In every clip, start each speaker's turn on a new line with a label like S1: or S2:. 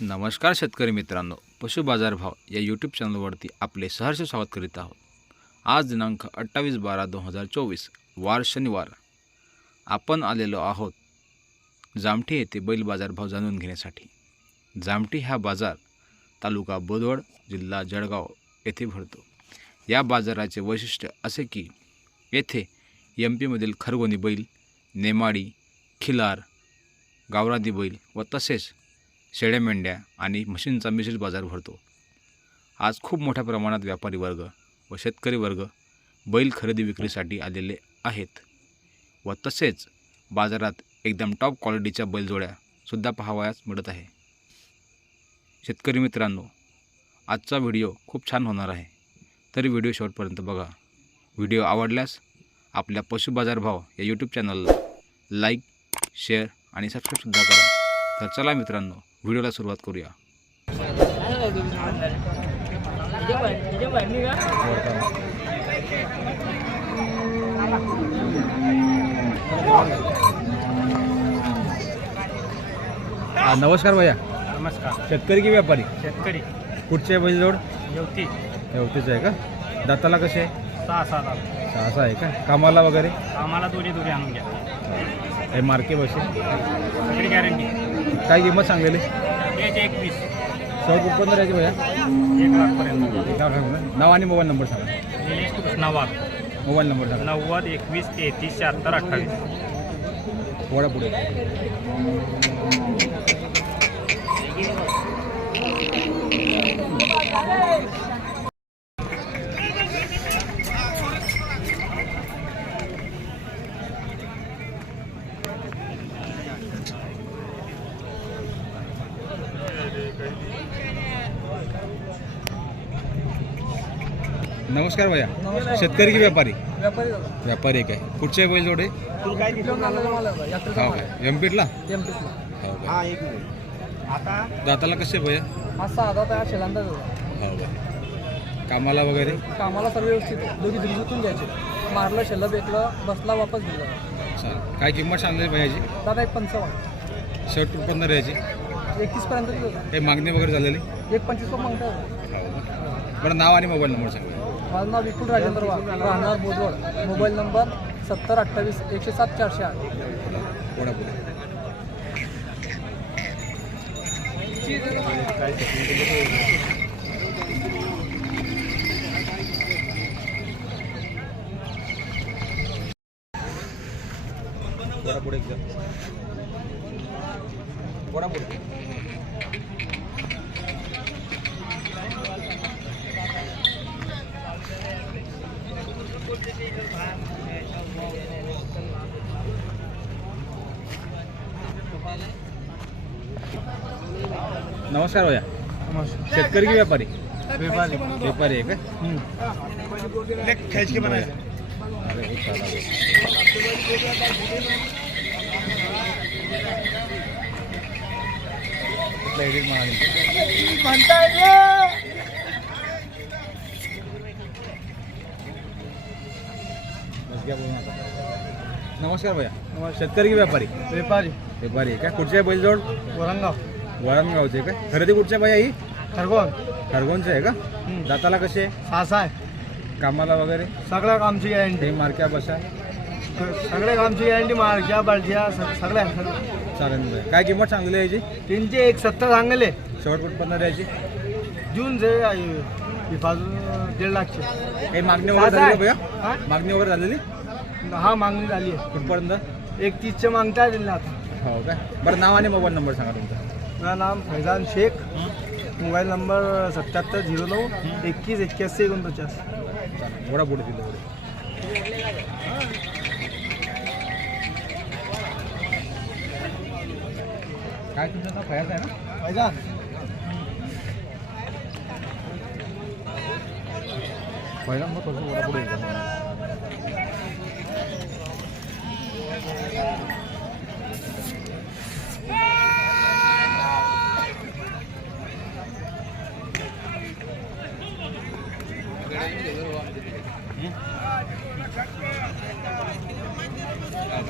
S1: नमस्कार शेतकरी मित्रांनो पशु बाजार भाव या यूट्यूब चॅनलवरती आपले सहर्ष स्वागत करीत आहोत. आज दिनांक अठ्ठावीस बारा दोन हजार चोवीस वार शनिवार. आपण आलेलो आहोत जामठी येथे बैल बाजार भाव जाणून घेण्यासाठी. जामठी हा बाजार तालुका बोदवड जिल्हा जळगाव येथे भरतो. या बाजाराचे वैशिष्ट्य असे की येथे एम पीमधील खरगोनी बैल नेमाडी खिलार गावरादी बैल व तसेच शेळ्या मेंढ्या आणि म्हशींचा मिश्रित बाजार भरतो. आज खूप मोठ्या प्रमाणात व्यापारी वर्ग व शेतकरी वर्ग बैल खरेदी विक्रीसाठी आलेले आहेत व तसेच बाजारात एकदम टॉप क्वालिटीच्या बैलजोड्यासुद्धा पाहावयास मिळत आहे. शेतकरी मित्रांनो आजचा व्हिडिओ खूप छान होणार आहे. तरी व्हिडिओ शेवटपर्यंत बघा. व्हिडिओ आवडल्यास आपल्या पशु बाजारभाव या यूट्यूब चॅनलला लाईक शेअर आणि सबस्क्राईबसुद्धा करा. तर चला मित्रांनो व्हिडिओला सुरुवात करूया. नमस्कार भैया.
S2: नमस्कार.
S1: शेतकरी की व्यापारी?
S2: शेतकरी.
S1: कुठचे बैलजोड?
S2: येवती.
S1: एवढीच आहे का? दाताला कसे
S2: सहा सात आलं
S1: सहा सहा आहे का? कामाला वगैरे?
S2: आम्हाला दोन्ही दोन्ही आणून घ्या.
S1: हे मार्के बसे
S2: सगळी गॅरंटी
S1: काय किंमत सांगलेली?
S2: याचे एकवीस.
S1: शॉर्ट उत्पन्न राहायचे भैया?
S2: एक लाखपर्यंत
S1: ना. नाव आणि मोबाईल नंबर सांगा.
S2: निलेश कृष्णावाग
S1: मोबाईल नंबर सांगा.
S2: नव्वद एकवीस तेहतीस शहात्तर अठ्ठावीस.
S1: वडा पुढे नमस्कार भैया. शेतकरी की व्यापारी?
S3: व्यापारी दादा.
S1: व्यापारी काय कुठचे बैल जोडे
S3: इथून आलेला माल आहे, यात्रेचा
S1: हो
S3: माल
S1: काय एमपीटला. हो काय
S2: आता?
S1: दाताला कसे भैया?
S3: हा आहे, हा.
S1: हो काय कामाला वगैरे?
S3: कामाला सर्व व्यवस्थित आहे. दोघी दिवसातून घ्यायचे. मारलं शेल्लं बेकलं बसला वापस दिला
S1: चालेल काय किंमत सांगली भैयाची?
S3: दादा एक पंचावन्न.
S1: शर्ट उत्पन्न राहायची
S3: एकतीस पर्यंत दिलं.
S1: काही मागणी वगैरे झालेली?
S3: एक पंचवीस पण मागता.
S1: हो का? बरं नाव आणि मोबाईल नंबर सांगा.
S3: माझं नाव विपुल राजेंद्र वाघ राहणार बोदवड मोबाईल नंबर सत्तर अठ्ठावीस एकशे सात चारशे आठ.
S1: पुढे पुढे. नमस्कार भैया। शेतकरी की व्यापारी?
S3: व्यापारी.
S1: व्यापारी आहे का? अरे. कुठला edit? बस घ्या. नमस्कार भैया. शेतकरी की व्यापारी?
S3: व्यापारी.
S1: व्यापारी आहे का? कुठचे बैलजोड?
S3: वरंगाव.
S1: वळणगावचे का? खरेदी कुठच्या भैया ही
S3: खरगोन.
S1: खरगोनचे आहे का? दाताला कसे?
S3: सहा आहे.
S1: कामाला वगैरे?
S3: सगळ्या कामची गॅरंटी
S1: हे मार्क्या बसा?
S3: सगळ्या कामची गॅरंटी मारक्या बालट्या सगळ्या
S1: चालेल. काय किंमत सांगली आहे याची?
S3: तीनशे एक सत्तर सांगले.
S1: शेवट उत्पन्न द्यायची
S3: जून जे बाजू दीड लाखचे.
S1: काही मागणी वगैरे झाली भैया
S3: हा?
S1: मागणी वगैरे झालेली?
S3: हा मागणी झाली आहे.
S1: कुठपर्यंत?
S3: एक तीसचे मागता दिले आता.
S1: हो काय बरं नाव आणि मोबाईल नंबर सांगा तुमचा.
S3: माझं नाम फैजान शेख। मोबाईल नंबर सत्याहत्तर झिरो नऊ एकवीस एक्क्याऐंशी एकोणपचास
S1: दिलं। पुढे काय तुमचं नाव? फयाज आहे ना?
S3: फैजान।
S1: पहिला मग थोडंसं थोडा पुढे येतो.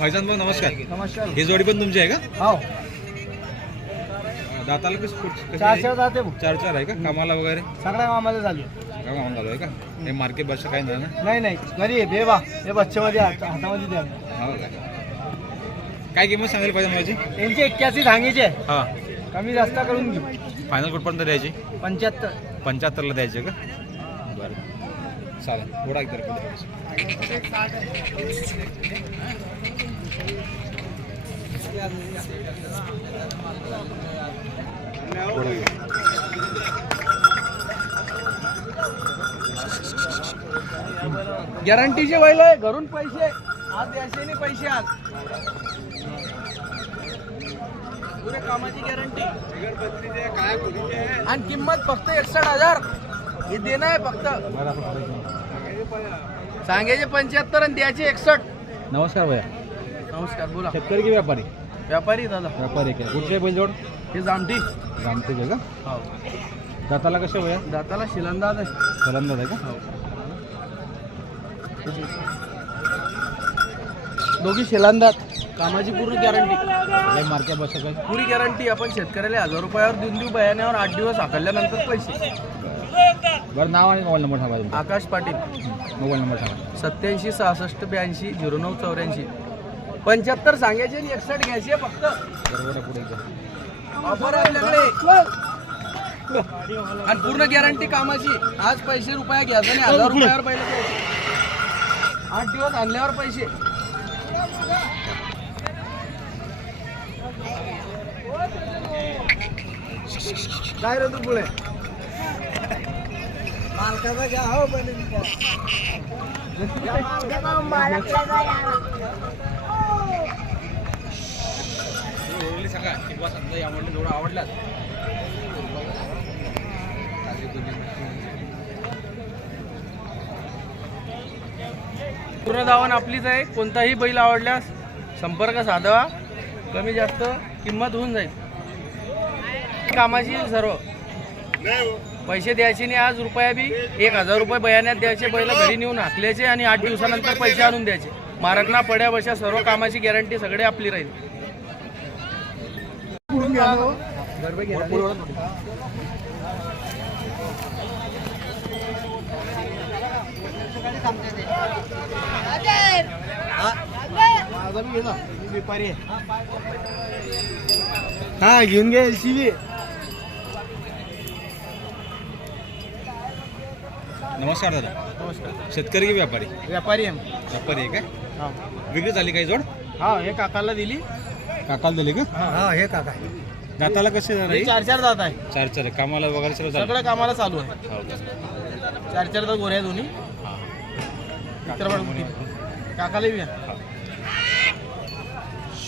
S1: फैजान भाऊ नमस्कार.
S3: नमस्कार.
S1: ही जोडी पण तुमची आहे का?
S3: हो.
S1: दाताला कशी
S3: चार? चार जाते भाऊ.
S1: चार चार आहे का? कामाला वगैरे?
S3: सगळ्या कामाला चालू
S1: काय कामाला चालू आहे का? हे मार्केट भाषा काय नाही ना?
S3: नाही नाही. घरी आहे. बेबा हे बच्च्यामध्ये हात- हातामध्ये द्या
S1: हो काय काय किंमत सांगायला पाहिजे माझी?
S3: यांचे एक्क्याऐंशी धांगेचे आहे.
S1: हां.
S3: कमी जास्त करून घेऊ.
S1: फायनल कुठपर्यंत द्यायची?
S3: पंच्याहत्तर.
S1: पंच्याहत्तरला द्यायचे का? बरं. चालेल. थोडा एक तारखेला
S3: गॅरंटीचे बैल आहे घरून पैसे आज द्यायचे नाही पैसे आज. पुरे कामाची गॅरंटी. आणि किंमत फक्त एकसठ हजार. हे देणं आहे फक्त. सांगायचे पंच्याहत्तर आणि द्यायचे एकसष्ट.
S1: नमस्कार भैया.
S3: नमस्कार बोला.
S1: शेतकरी की व्यापारी?
S3: व्यापारी दादा.
S1: व्यापारी काय? कुठचे बैलजोड?
S3: हे जामठी.
S1: रामतेज आहे का?
S3: हो.
S1: दाताला कसे भैया?
S3: दाताला शिलंदाज आहे.
S1: फलंदाज आहे का?
S3: दोघी शिलंदाज कामाची पूर्ण गॅरंटी
S1: मार्केट भाषा काय?
S3: पुरी गॅरंटी आपण शेतकऱ्याला हजार रुपयावर देऊन देऊ बयाण्यावर आठ दिवस हाकलल्यानंतर पैसे.
S1: बरं नाव आणि मोबाईल नंबर सांगा तुमचा.
S3: आकाश पाटील.
S1: मोबाईल नंबर सांगा.
S3: सत्याऐंशी सहासष्ट ब्याऐंशी झिरो नऊ चौऱ्याऐंशी. पंच्याहत्तर सांगायचे आणि एकसष्ट घ्यायचे फक्त.
S1: बरोबर पुढे
S3: ऑफर आपल्याकडे. आणि पूर्ण गॅरंटी कामाची. आज पैसे रुपया घ्यायचा नाही हजार रुपयावर पहिले द्यायचे. आठ दिवस आणल्यावर पैसे. काय रे तू पुढे. मालकाचा घ्या हो
S1: किंवा समजा थोडं
S3: पूर्ण दावण आपलीच आहे. कोणताही बैल आवडल्यास संपर्क साधावा. कमी जास्त किंमत होऊन जाईल. कामाची येईल सर्व. पैसे द्यायचे नाही आज रुपया बी एक हजार रुपये बयाण्यात द्यायचे बैल घरी नेऊन हाकल्याचे आणि आठ दिवसानंतर पैसे आणून द्यायचे. मारकना पड्या बशा सर्व कामाची गॅरंटी सगळे आपली राहील. हा घेऊन घे शिवी
S1: नमस्कार दादा.
S3: नमस्कार.
S1: शेतकरी की व्यापारी?
S3: व्यापारी आहे
S1: व्यापारी आहे काय?
S3: हा.
S1: विक्री झाली काही जोड?
S3: हा हे काकाला दिली.
S1: काकाला दिली का?
S3: हा हे काका.
S1: दाताला कसे जरा
S3: हे चार चार जात आहे.
S1: चार चार आहे. कामाला वगैरे सर्व चालू?
S3: सगळं कामाला चालू आहे.
S1: हो का?
S3: चार चार तर गोऱ्या दोन्ही.
S1: हा.
S3: चित्रपट कुठे काकाला बी आहे.
S1: हा.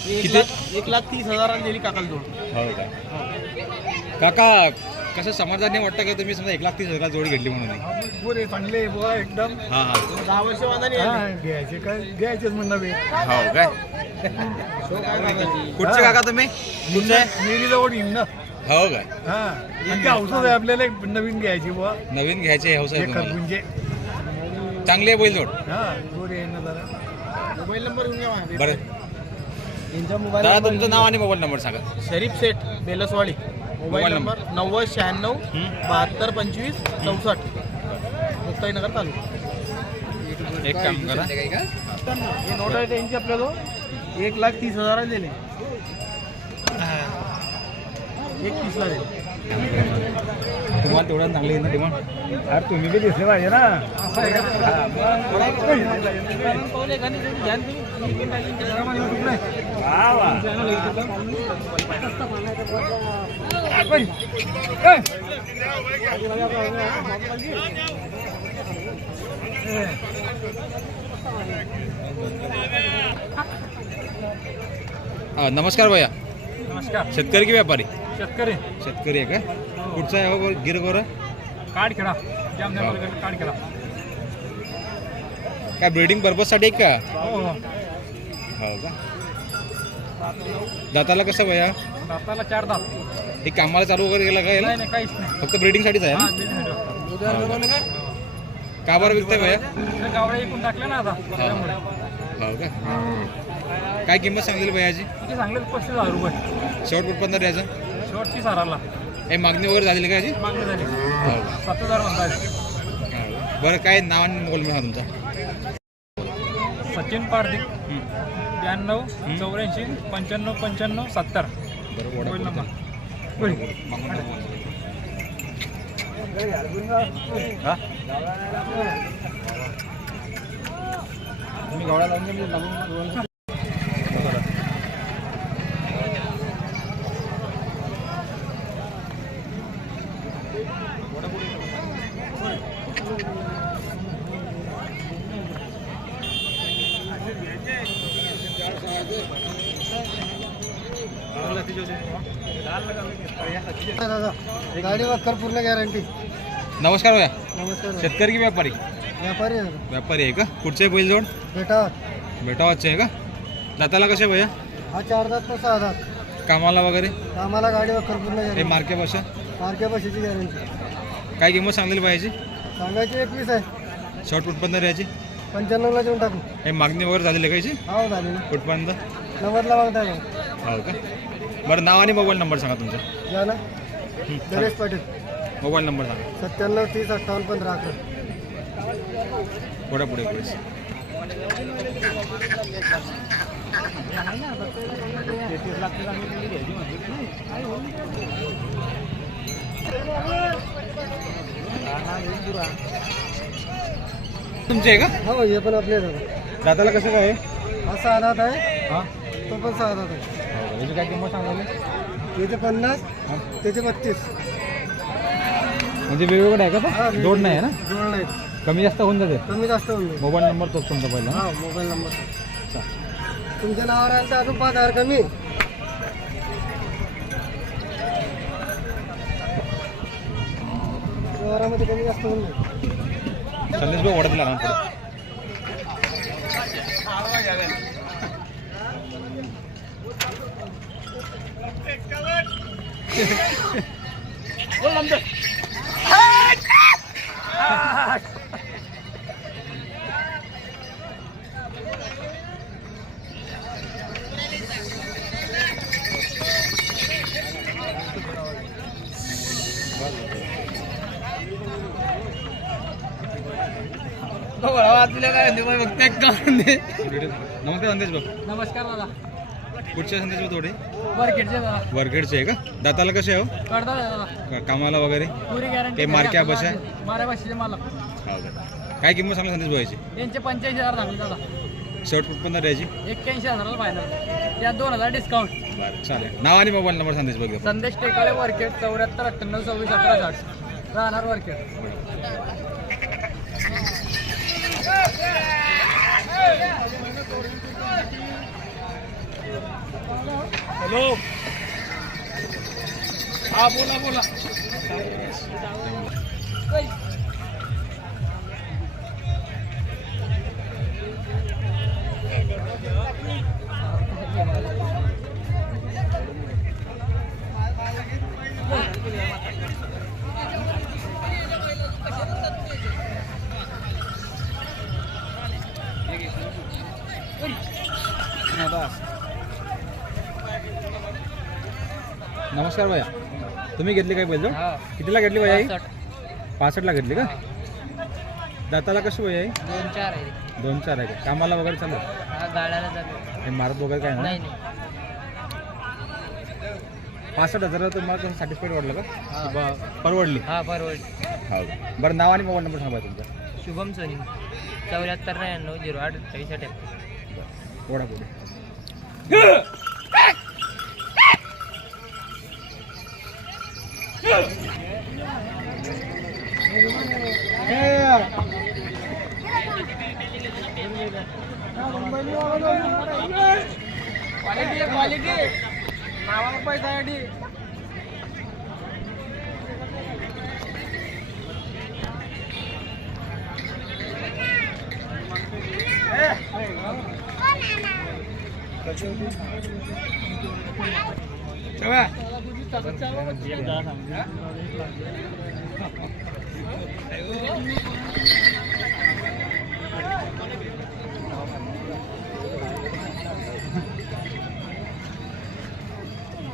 S3: एक
S1: किती?
S3: लाख एक लाख तीस हजाराला दिली काकाला जोड.
S1: हो का? काका कसं समाधानी वाटतं का तुम्ही समजा एक लाख तीस हजार जोडी घेतली म्हणून?
S3: पुरे चांगले बुवा एकदम.
S1: हा हा.
S3: दहा वर्ष वादाने घ्यायचे काय? घ्यायचेच बे.
S1: हो काय? कुठचे काका तुम्ही? कुठचे?
S3: मिरी जवळ येईन ना
S1: हो काय?
S3: हा. आणि ते औषध आहे आपल्याला एक नवीन घ्यायची बुवा.
S1: नवीन घ्यायचे हौस आहे
S3: हे
S1: तुम्हाला?
S3: म्हणजे
S1: चांगली आहे बैल जोड.
S3: हा गोरे आहे ना जरा. मोबाईल नंबर घेऊन घ्या
S1: बरं.
S3: यांचा
S1: दादा
S3: मोबाईल
S1: तुमचं नाव आणि मोबाईल नंबर सांगा.
S3: शरीफ सेठ बेलसवाडी.
S1: मोबाईल
S3: नंबर नव्वद शहाण्णव? बहात्तर पंचवीस चौसष्ट. मुक्ताईनगर तालुका.
S1: एक काम करा.
S3: हे नोट आहे त्यांची आपल्याला एक लाख तीस हजार दिले. एक तीसला दिले.
S1: तुम्हाला तेवढ्या चांगली ना डिमांड.
S3: अरे तुम्ही बी दिसले पाहिजे ना.
S1: हा, नमस्कार भैया.
S3: नमस्कार.
S1: शेतकरी की व्यापारी?
S3: शेतकरी.
S1: शेतकरी आहे का? कुठचा आहे हो गिर गोरं
S3: काढ खेळा जामनगर काढ खेळा
S1: काय ब्रीडिंग पर्पजसाठी आहे का?
S3: हो हो.
S1: हो का? दाताला कसं भैया?
S3: दाताला चार दात.
S1: हे कामाला चालू वगैरे केलं का याला?
S3: नाही नाही काहीच नाही.
S1: फक्त ब्रीडिंगसाठीच आहे ना? का? बरं विकताय भैया?
S3: ना आता
S1: हा.
S3: त्यामुळे.
S1: हो का? काय किंमत सांगेल भैयाची
S3: किती सांगले? पस्तीस हजार रुपये.
S1: शेवट कुठपर्यंत द्यायचं
S3: शेवट
S2: तीस हजारला
S1: हे मागणी वगैरे झालेली का याची?
S2: मागणी झाली.
S1: हो
S2: सात हजार म्हणतात
S1: बरं काय नाव आणि मोबाईल नंबर तुमचा?
S2: सचिन पारदिक
S1: हं.
S2: ब्याण्णव चौऱ्याऐंशी पंच्याण्णव पंच्याण्णव सत्तर.
S1: बरं
S2: मोबाईल नंबर.
S1: हा तुम्ही गवळा लावून घ्या, मी लावून
S4: दादा गाडी वक्कर पूर्ण गॅरंटी
S1: नमस्कार भैया.
S4: नमस्कार
S1: शेतकरी की व्यापारी?
S4: व्यापारी आहे.
S1: व्यापारी आहे का? कुठचे बैल जोड?
S4: बेटा
S1: बेटावाचे आहे का? दाताला कसे भैया?
S4: हा चार दात तो सहा दात.
S1: कामाला वगैरे?
S4: आम्हाला गाडी वक्कर पूर्ण
S1: हे
S4: गॅरंटी
S1: मार्के भाषा
S4: मार्क्या बशीची गॅरंटी
S1: काय किंमत सांगलेली पाहिजे?
S4: सांगायची एकवीस आहे.
S1: शॉर्ट कुठपर्यंत द्यायची?
S4: पंच्याण्णवला देऊन टाकू.
S1: हे मागणी वगैरे झालेली आहे कायची
S4: हो झाली ना
S1: कुठपर्यंत?
S4: नव्वदला मागताय
S1: हो का? बरं नाव आणि मोबाईल नंबर सांगा तुमचा.
S4: या ना. गणेश पाटील.
S1: मोबाईल नंबर सांगा.
S4: सत्त्याण्णव तीस अठ्ठावन्न पंधरा अकरा.
S1: पुढे पुढे पुढे. तुमचे आहे का?
S4: हो हे पण आपले दादा
S1: दाताला कसं काय? आहे
S4: हा सहा दात आहे.
S1: हां.
S4: तो पण सहा दात आहे.
S1: याची काय किंमत सांगायला?
S4: त्याचे पन्नास त्याचे बत्तीस.
S1: म्हणजे वेगवेगळं आहे का
S4: हा?
S1: जोड नाही आहे ना?
S4: जोड नाही.
S1: कमी जास्त होऊन जाते.
S4: कमी जास्त होऊन जाईल
S1: मोबाईल नंबर तोच तुमचा पहिला
S4: हा? मोबाईल नंबर तुमच्या नावावर आलं तर अजून पाच हजार कमी? व्यवहारामध्ये कमी जास्त होऊन जाईल
S1: संदेश भाऊ ओढत लागणार पुढे. नमस्कार संदेश भाऊ
S3: नमस्कार दादा
S1: कुठचे संदेश थोडे.
S3: दादा
S1: वरखेडचे आहे का? दाताला कसे आहे हो?
S3: करता दादा.
S1: का- कामाला वगैरे?
S3: पुरी गॅरंटी
S1: ते मार्क्या
S3: बशीचे मालक.
S1: काय किंमत सांगली संदेश भाऊ याची
S3: पंच्याऐंशी हजार सांगले दादा.
S1: शर्ट कुठपर्यंत द्यायची?
S3: एक्क्याऐंशी हजाराला फायनल त्यात दोन हजार डिस्काउंट
S1: बरं चालेल. नाव आणि मोबाईल नंबर संदेश घ्या.
S3: संदेश टेकाळे मार्केट चौऱ्याहत्तर अठ्ठ्याण्णव सव्वीस अठरा साठ. राहणार मार्केट
S2: हॅलो हा बोला बोला
S1: नमस्कार भैया. तुम्ही घेतली काय बैल कितीला घेतली भैया ही? पासष्टला घेतली का? दाताला कशी भैया ही?
S3: दोन चार आहे.
S1: दोन चार आहे का? कामाला वगैरे चालू
S3: हा
S1: मारत वगैरे काय
S3: नाही नाही.
S1: पासष्ट हजार तुम्हाला कसं सॅटिस्फाईड वाटलं का? परवडली.
S3: हा बरोबर
S1: हो बरं नाव आणि मोबाईल नंबर सांगा तुमचा.
S3: शुभम सोनी. चौऱ्याहत्तर त्र्याण्णव झिरो आठ अठ्ठावीस अठ्याहत्तर.
S1: पुढे
S3: क्वालिटी क्वालिटी नावावर पैसा आहे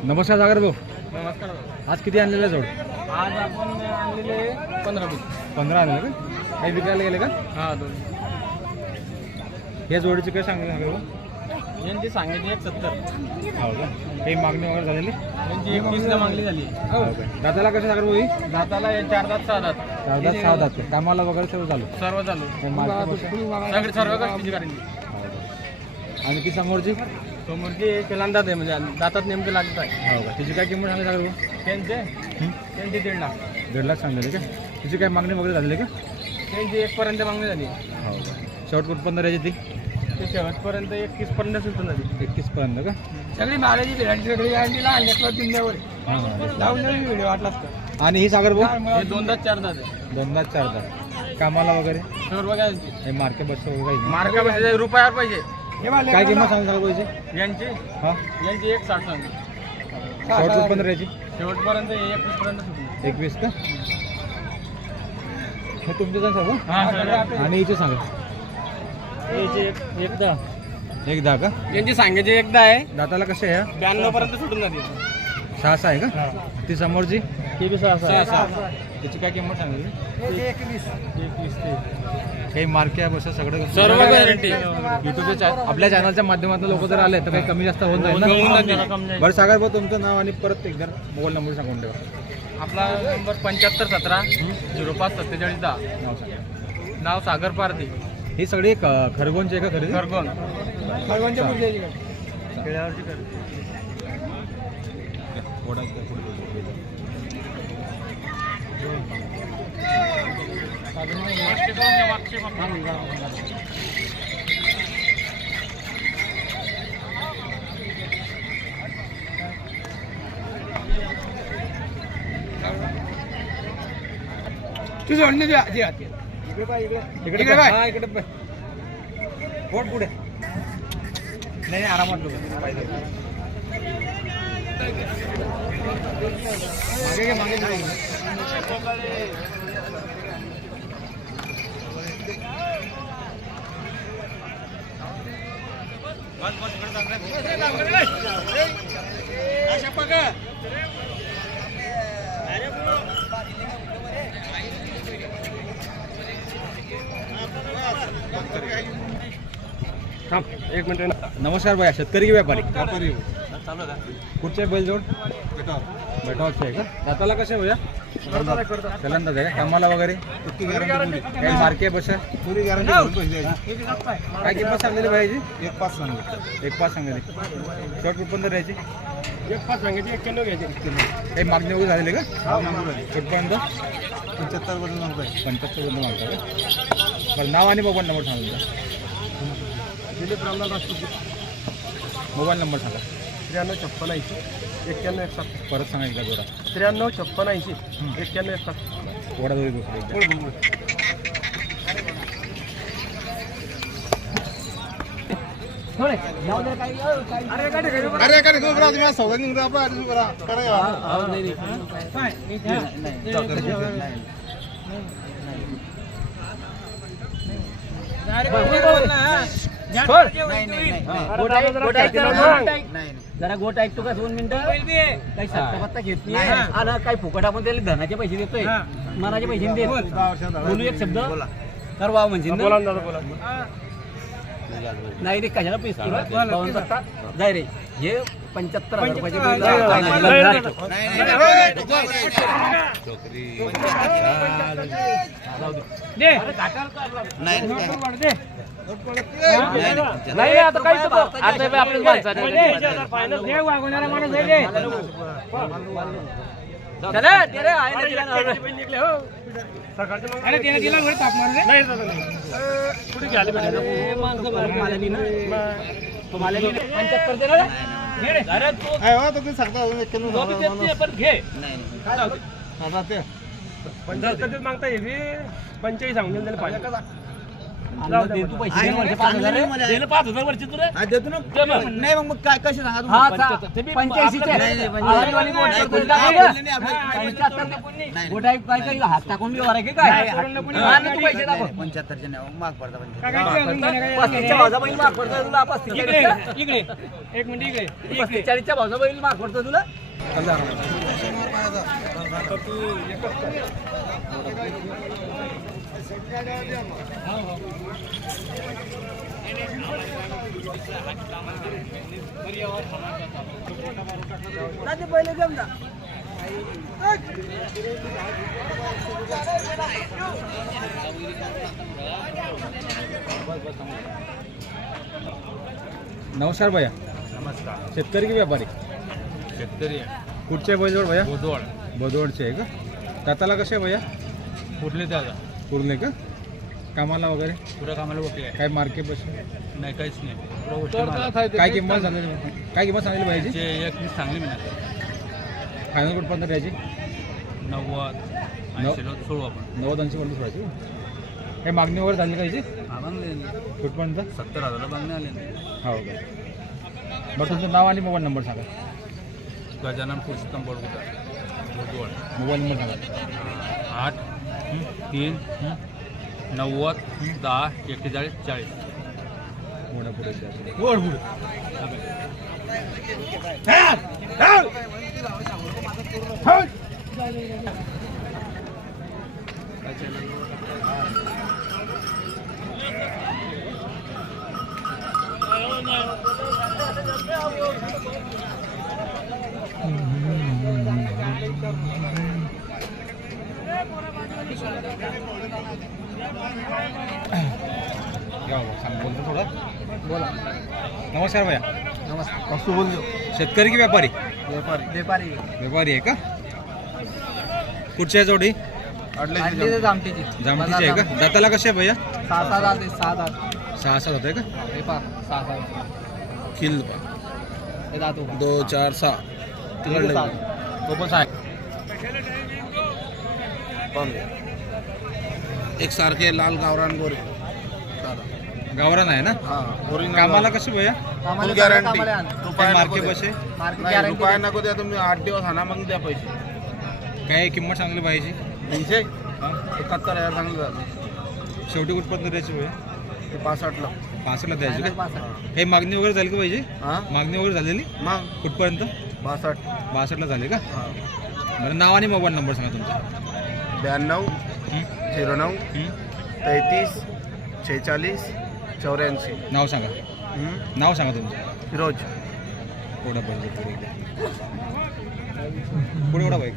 S1: नमस्कार सागर भाऊ.
S3: नमस्कार
S1: आज किती आणलेलं जोड?
S3: आज आपण आणलेले पंधरा बीस
S1: पंधरा आणलेलं का? काही विकायला गेले का?
S3: हा दोन.
S1: या जोडीचे काय सांगितलं सांगा भाऊ?
S3: यांची सांगितली एक सत्तर.
S1: हो का? काही मागणी वगैरे झालेली?
S3: यांची एक वीसला मागणी झाली.
S1: हो का? दादाला कसं सागर भाऊ
S3: दाताला चार दात सहा दात.
S1: चार दात सहा दात. कामाला वगैरे सर्व चालू?
S3: सर्व चालू? सगळे सर्व
S1: हो. आणि ती समोरची?
S3: समोरची पेलांदात आहे म्हणजे दातात नेमके लागत आहे.
S1: हो का? तिची काय किंमत सांगा सागर भाऊ
S3: त्यांचे?
S1: हं?
S3: त्यांची दीड लाख.
S1: दीड लाख सांगलेले का? तिची काय मागणी वगैरे झालेली का?
S3: त्यांची एक पर्यंत मागणी झाली.
S1: हो का? शेवट कुठपर्यंत राहायची ती?
S3: ते शेवटपर्यंत एकतीस पर्यंत सुटून झाली
S1: एकतीस पर्यंत का?
S3: सगळी महाराजी बिरांची सगळी गाडी लहान लेकरं
S1: हां
S3: लावून व्हिडिओ वाटलाच का?
S1: आणि ही सागर भाऊ?
S3: हे दोनदा चार दात आहे.
S1: दोनदा चार दात. कामाला वगैरे?
S3: सर्व काय
S1: हे मार्केट बस वगैरे काही
S3: मार्का म्हणजे रुपयावर पाहिजे
S1: नाही. काय किंमत सांगा सागर भाऊची
S3: यांची?
S1: हां?
S3: यांची एक साठ
S1: शेवट कुठपर्यंत राहायची
S3: शेवटपर्यंत एकवीस पर्यंत सुटली
S1: एकवीस का? हे तुमचे सांग?
S3: हा सर.
S1: आणि हिचे सांगा.
S3: याची एक एकदा
S1: एक दहा. का?
S3: यांची सांगायची एकदा आहे.
S1: दाताला कसे आहे?
S3: ब्याण्णव पर्यंत सुटून जाते
S1: सहा सहा आहे का? ती समोरची?
S3: ते बी सहा सहा
S1: त्याची काय किंमत सांगितली
S3: एकवीस. ते.
S1: काही मार्के आहे बस सगळं
S3: सर्व गॅरंटी
S1: युट्यूबच्या आपल्या चॅनलच्या माध्यमातून लोक जर आले तर काही कमी जास्त होऊन जाईल ना. बरं सागर भाऊ तुमचं नाव आणि परत एकदा मोबाईल नंबर सांगून ठेवा.
S3: आपला नंबर पंच्याहत्तर सतरा झिरो पाच सत्तेचाळीस दहा.
S1: नाव सांगा
S3: सागर पारधी.
S1: ही सगळी ख- खरगोनची आहे का खरेदी?
S3: खरगोन. खरगोनच्या खेड्यावरची खरेदी. तू जोडणे द्या
S1: इकडे
S3: इकडे
S1: पाय.
S3: पाय.
S1: हा, इकडे पाय. पोट पुढे नाही नाही आरामात लोक मागे घे मागे घे.
S3: एक मिनिट
S1: नमस्कार भैया शेतकरी की व्यापारी कुठचे बैल जोड बेटावरचे आहे का? दाताला कसे भैया? पहिल्यांदाच आहे का? कामाला वगैरे? काही मार्के बस काय किंमत सांगलेली पाहिजे
S4: एक पाच सांगितलं
S1: एक पाच सांगलेली शॉर्ट कुठपर्यंत राहायची
S3: एक पाच सांगायची एक्क्याण्णव घ्यायचे.
S1: काही मागणी वगैरे झालेली का? कुठपर्यंत?
S4: पंच्याहत्तर पर्यंत नव्हतं
S1: पंच्याहत्तर पर्यंत मागता का? बरं नाव आणि मोबाईल नंबर सांगा
S3: दिलीप रामदास
S1: मोबाईल नंबर सांगा.
S3: त्र्याण्णव छप्पन ऐंशी एक्क्याण्णव एक सात
S1: परत सांगा एकदा जोडा
S3: त्र्याण्णव छप्पन ऐंशी एक्क्याण्णव एक सात
S1: वडा दोरी दुसरं एकदा.
S4: अरे काय बरा तुम्ही सौदा निघतो आपला अडीच बरा करा
S5: जरा. गोट ऐकतो का दोन मिनिटं? काही सत्ता पत्ता घेत नाही. आणि काही फुकट आपण त्याला धनाचे पैसे देतोय. मनाचे पैसे नाही देत बोलू एक शब्द. तर वा म्हणजे ना. नाही रे कशाला पैसे तुला? जाय रे. हे पंच्याहत्तर हजार रुपयाचे बिल आहे. नाही आता काहीच. आता हे आपल्याच माणसाने. चला, ते रे, आहे ना, तिला नाव.
S3: अरे ताप रे.
S5: नाही नाही. पंच्याहत्तर रे. घे रे.
S4: हो,
S5: देत नाही, पण घे
S3: मागता येते पंचेचाळीस सांगून दिले पाहिजे
S5: पाच हजार ना पाच हजार मग.
S4: नाही मग मग काय कसे सांगा
S5: हा? पंच्याहत्तर. काय हात टाकून आहे की काय? तू पैसे टाकू.
S4: पंच्याहत्तरचे नाही माग पडता
S5: पस्तीसच्या भावाचा माग पडतोय तुला पस्तीस
S3: इकडे
S5: चाळीसच्या?
S3: इकडे. एक मिनिट इकडे
S5: पस्तीस चाळीसच्या भावाचा बैल माग पडतोय तुला?
S1: नमस्कार भैया.
S2: नमस्कार.
S1: शेतकरी की व्यापारी?
S2: शेतकरी
S1: कुठचे बैलजोड भैया?
S2: बोदवड.
S1: बदवडचे आहे का? दाताला कसे आहे भैया?
S2: कुठले दादा?
S1: पूर्ण का? कामाला वगैरे?
S2: पुऱ्या कामाला ओके
S1: काय मार्केट बस
S2: नाही काहीच नाही. पुरा गोष्टी मला.
S1: काय किंमत झालेली काय किंमत सांगली पाहिजे
S2: जे एक वीस चांगली मिळाली
S1: फायनल कुठपर्यंत द्यायची?
S2: नव्वद. ऐंशी लोक सोडू आपण.
S1: नव्वद ऐंशी पर्यंत सोडायची काही मागणी वगैरे झाली पाहिजे
S2: हा बांगले
S1: कुठपर्यंत?
S2: सत्तर हजारला बांगणे आले
S1: हो का. बरं तुमचं नाव आणि मोबाईल नंबर सांगा.
S2: गजानन पुरुषोत्तम बोदवड
S1: मोबाईल नंबर सांगा.
S2: आठ तीन नव्वद दहा एक्केचाळीस चाळीस.
S6: बोला.
S1: नमस्कार भैया.
S6: नमस्कार. वस्तू बोलतो.
S1: शेतकरी की व्यापारी?
S6: व्यापारी. व्यापारी.
S1: व्यापारी आहे का? कुठची आहे जोडी?
S6: जामटीची
S1: जामतीची आहे का? दाताला कसे आहे भैया?
S6: सहा सहा जाते सहा जात
S1: सहा सात होते का?
S6: हे पा सहा सहा
S1: किल
S6: हे जातो
S1: दो चार सहा. तो पण आहे.
S7: एक सारखे लाल गावरान गोरे.
S1: गावरान आहे ना?
S7: हा
S1: कामाला कसे भैया?
S7: फुल गॅरंटी रुपया नको द्या. तुम्ही आठ दिवस आणा मग द्या पैसे.
S1: काय किंमत चांगली पाहिजे?
S7: तीनशे?
S1: हा?
S7: एकाहत्तर हजार चांगलं झालं.
S1: शेवटी कुठपर्यंत द्यायची भैया?
S7: ते पासष्टला.
S1: पाचला द्यायची का? काही मागणी वगैरे झाली का पाहिजे?
S7: हा?
S1: मागणी वगैरे झालेली?
S7: मग?
S1: कुठपर्यंत?
S7: बासष्ट.
S1: बासष्टला झाली का?
S7: हा.
S1: बरं नाव आणि मोबाईल नंबर सांगा तुमचा.
S7: ब्याण्णव? झिरो नऊ
S1: हं?
S7: तेहतीस शेहेचाळीस चौऱ्याऐंशी
S1: नाव सांगा
S7: हं?
S1: नाव सांगा तुमचं
S7: फिरोज
S1: पुढं पाहिजे पुढे एकदा. पुढे एवढा बाईक